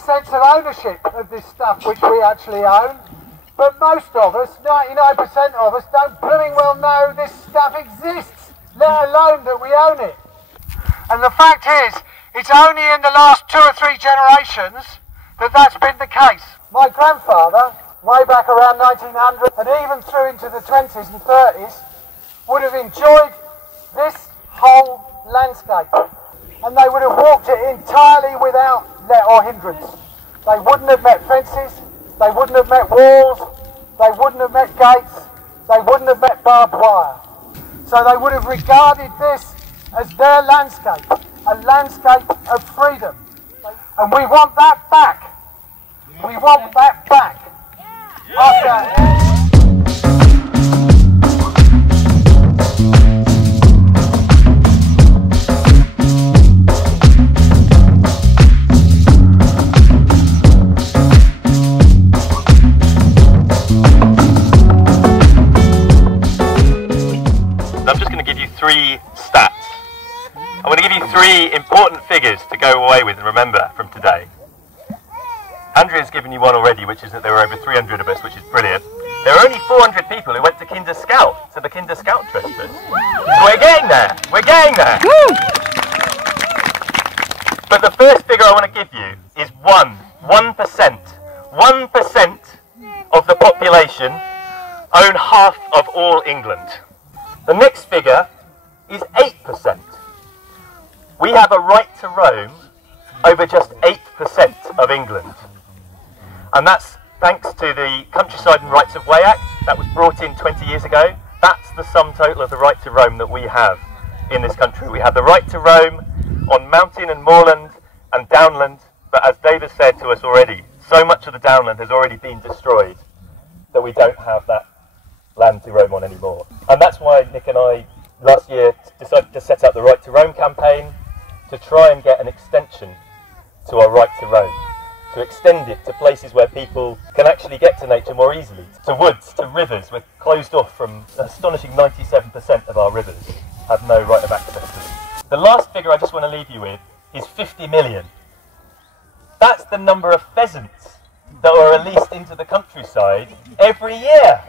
sense of ownership of this stuff which we actually own. But most of us, 99% of us, don't blooming well know this stuff exists, let alone that we own it. And the fact is, it's only in the last 2 or 3 generations that that's been the case. My grandfather, way back around 1900, and even through into the 20s and 30s, would have enjoyed this whole landscape. And they would have walked it entirely without let or hindrance. They wouldn't have met fences, they wouldn't have met walls, they wouldn't have met gates, they wouldn't have met barbed wire. So they would have regarded this as their landscape, a landscape of freedom. And we want that back. We want that back. I'm just going to give you 3 stats. I'm going to give you 3 important figures to go away with and remember from today. Andrea's given you one already, which is that there were over 300 of us, which is brilliant. There are only 400 people who went to Kinder Scout, to the Kinder Scout Trespass. So we're getting there, we're getting there. Woo! But the first figure I want to give you is 1%. 1% of the population own half of all England. The next figure is 8%. We have a right to roam over just 8% of England. And that's thanks to the Countryside and Rights of Way Act that was brought in 20 years ago. That's the sum total of the right to roam that we have in this country. We have the right to roam on mountain and moorland and downland, but as David said to us already, so much of the downland has already been destroyed that we don't have that land to roam on anymore. And that's why Nick and I last year decided to set up the Right to Roam campaign to try and get an extension to our right to roam, to extend it to places where people can actually get to nature more easily, to woods, to rivers. We're closed off from an astonishing 97% of our rivers have no right of access to them. The last figure I just want to leave you with is 50 million. That's the number of pheasants that are released into the countryside every year.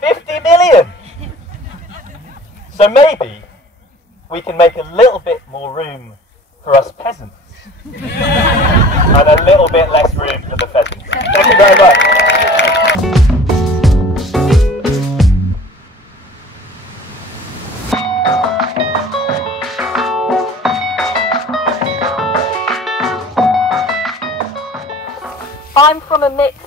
50 million! So maybe we can make a little bit more room for us peasants and a little bit less room for the pheasants. Thank you very much. I'm from a mixed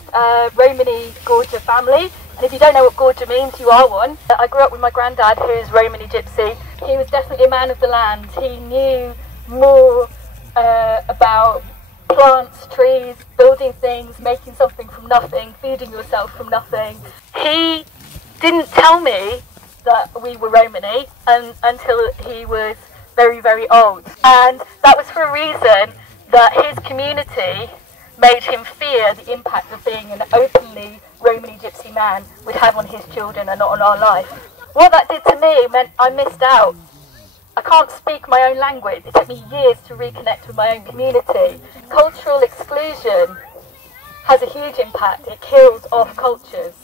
Romany Gorger family, and if you don't know what Gorger means, you are one. I grew up with my granddad, who's Romany Gypsy. He was definitely a man of the land. He knew more about plants, trees, building things, making something from nothing, feeding yourself from nothing. He didn't tell me that we were Romany until he was very, very old. And that was for a reason that his community made him fear the impact of being an openly Romany Gypsy man would have on his children and not on our life. What that did to me meant I missed out. I can't speak my own language. It took me years to reconnect with my own community. Cultural exclusion has a huge impact. It kills off cultures,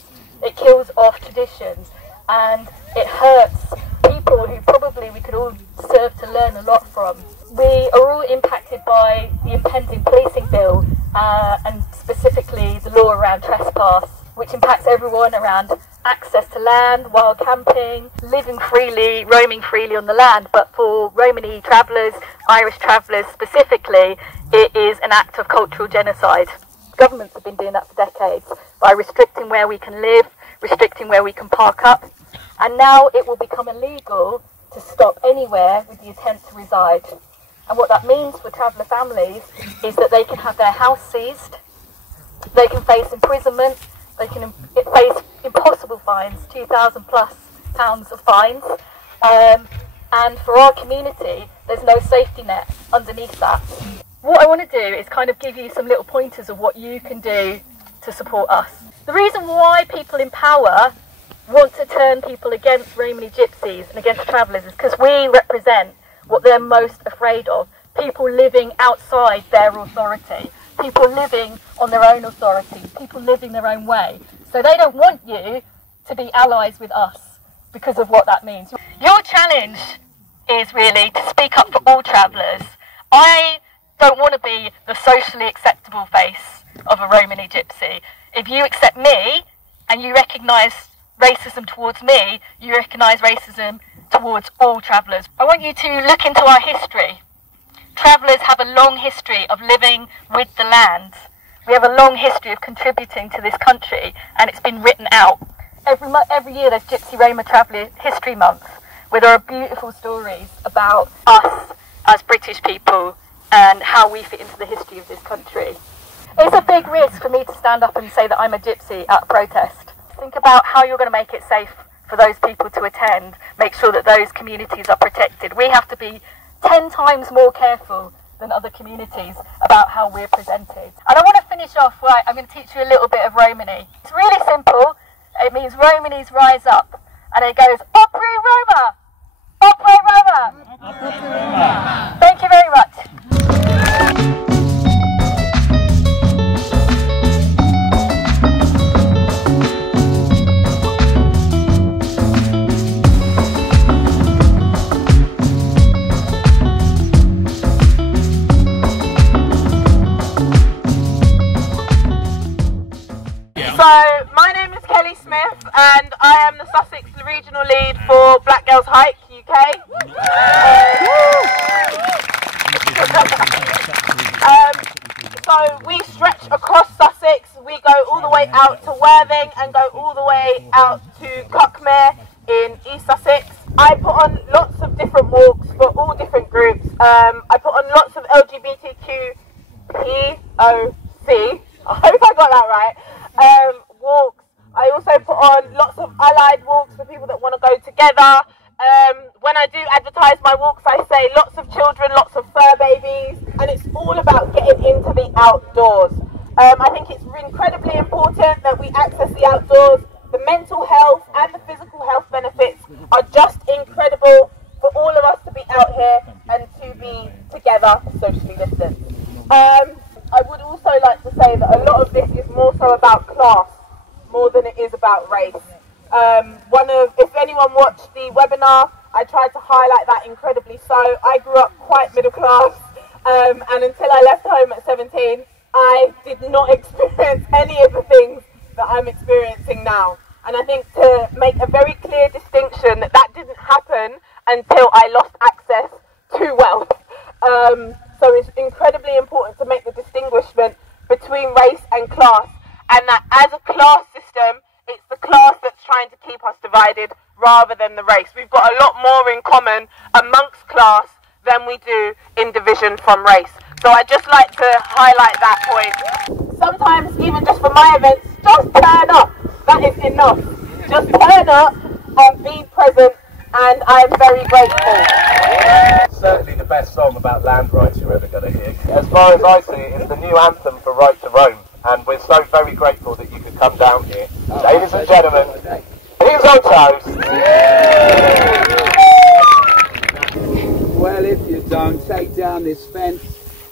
it kills off traditions, and it hurts people who probably we could all serve to learn a lot from. We are all impacted by the impending policing bill, and specifically the law around trespass, which impacts everyone around access to land, wild camping, living freely, roaming freely on the land. But for Romany travellers, Irish travellers specifically, it is an act of cultural genocide. Governments have been doing that for decades by restricting where we can live, restricting where we can park up, and now it will become illegal to stop anywhere with the intent to reside. And what that means for traveller families is that they can have their house seized, they can face imprisonment, they can face impossible fines, £2,000+ of fines, and for our community there's no safety net underneath that. What I want to do is kind of give you some little pointers of what you can do to support us. The reason why people in power want to turn people against Romany Gypsies and against travellers is because we represent what they're most afraid of, people living outside their authority, people living on their own authority, people living their own way. So they don't want you to be allies with us because of what that means. Your challenge is really to speak up for all travellers. I don't want to be the socially acceptable face of a Romany gypsy. If you accept me and you recognise racism towards me, you recognise racism towards all travellers. I want you to look into our history. Travellers have a long history of living with the land. We have a long history of contributing to this country, and it's been written out. Every year there's Gypsy Roma Traveller History Month, where there are beautiful stories about us as British people and how we fit into the history of this country. It's a big risk for me to stand up and say that I'm a gypsy at a protest. Think about how you're going to make it safe for those people to attend, make sure that those communities are protected. We have to be 10 times more careful than other communities about how we're presented. And I want to finish off, right, I'm going to teach you a little bit of Romany. It's really simple. It means Romanies rise up. And it goes, Opry Roma! Opry Roma! Opry Roma! Thank you very much. So, my name is Kelly Smith and I am the Sussex Regional Lead for Black Girls Hike UK. So we stretch across Sussex, we go all the way out to Worthing and go all the way out to Cumbia in East Sussex. I put on lots of different walks for all different groups. I put on lots of LGBTQ POC, I hope I got that right, walks. I also put on lots of allied walks for people that want to go together. When I do advertise my walks, I say lots of children, lots of fur babies, and it's all about getting into the outdoors. I think it's incredibly important that we access the outdoors. The mental health and the physical health benefits are just incredible for all of us to be out here and to be together, socially distanced. I would also like to say that a lot of this is more so about class, more than it is about race. If anyone watched the webinar, I tried to highlight that incredibly so. I grew up quite middle class, and until I left home at 17, I did not experience any of the things that I'm experiencing now. And I think to make a very clear distinction that that didn't happen until I lost access to wealth. So it's incredibly important to make the distinguishment between race and class, and that as a class system, it's the class that's trying to keep us divided rather than the race. We've got a lot more in common amongst class than we do in division from race. So I'd just like to highlight that point. Sometimes, even just for my events, just turn up. That is enough. Just turn up and be present, and I am very grateful. Certainly the best song about land rights you're ever going to hear. As far as I see it, it's the new anthem for Right to Roam, and we're so very grateful that you could come down here. Ladies and gentlemen, here's our toast. Well, if you don't take down this fence,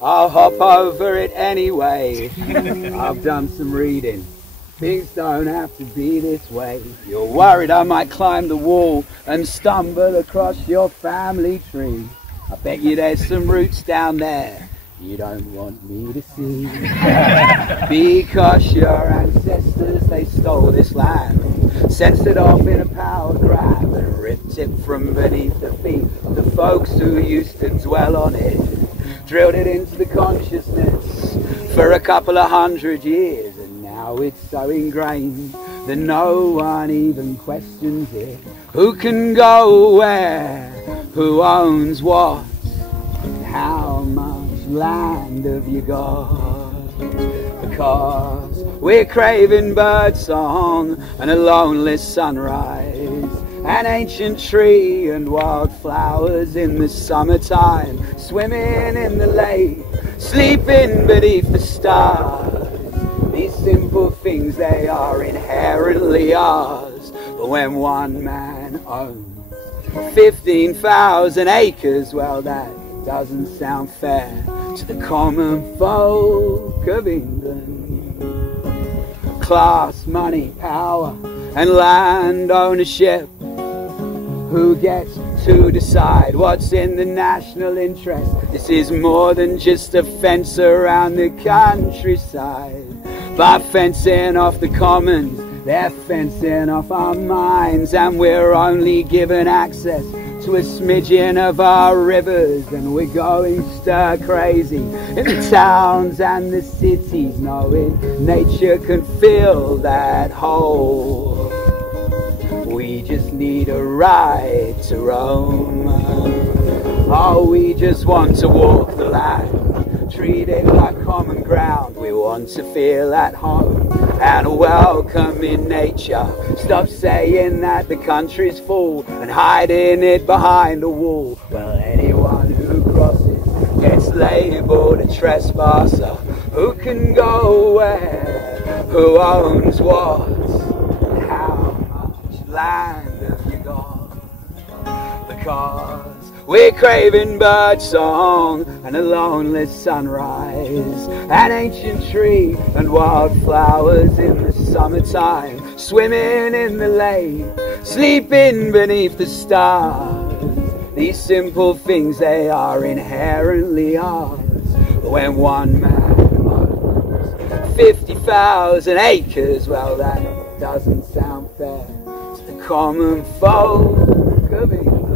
I'll hop over it anyway. I've done some reading. Things don't have to be this way. You're worried I might climb the wall and stumble across your family tree. I bet you there's some roots down there you don't want me to see. Because your ancestors, they stole this land, sensed it off in a power grab, and ripped it from beneath the feet of the folks who used to dwell on it. Drilled it into the consciousness for a couple of 100 years, and now it's so ingrained that no one even questions it. Who can go where? Who owns what? How much land have you got? Because we're craving birdsong and a lonely sunrise, an ancient tree and wildflowers in the summertime, swimming in the lake, sleeping beneath the stars. These simple things, they are inherently ours. But when one man owns 15,000 acres, well, that doesn't sound fair to the common folk of England. Class, money, power and land ownership. Who gets to decide what's in the national interest? This is more than just a fence around the countryside. By fencing off the commons, they're fencing off our minds, and we're only given access to a smidgen of our rivers, and we're going stir crazy in the towns and the cities, knowing nature can fill that hole. We just need a right to roam. Oh, we just want to walk the land, treat it like common ground. We want to feel at home and welcome in nature. Stop saying that the country's full and hiding it behind a wall. Well, anyone who crosses gets labelled a trespasser. Who can go where? Who owns what? And how much land have you got? Because we're craving bird song and a lonely sunrise, an ancient tree and wildflowers in the summertime, swimming in the lake, sleeping beneath the stars. These simple things, they are inherently ours. But when one man owns 50,000 acres, well, that doesn't sound fair to the common folk of England.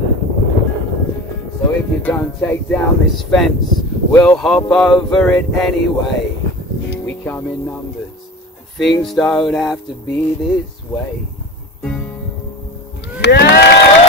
So if you don't take down this fence, we'll hop over it anyway. We come in numbers, and things don't have to be this way. Yeah!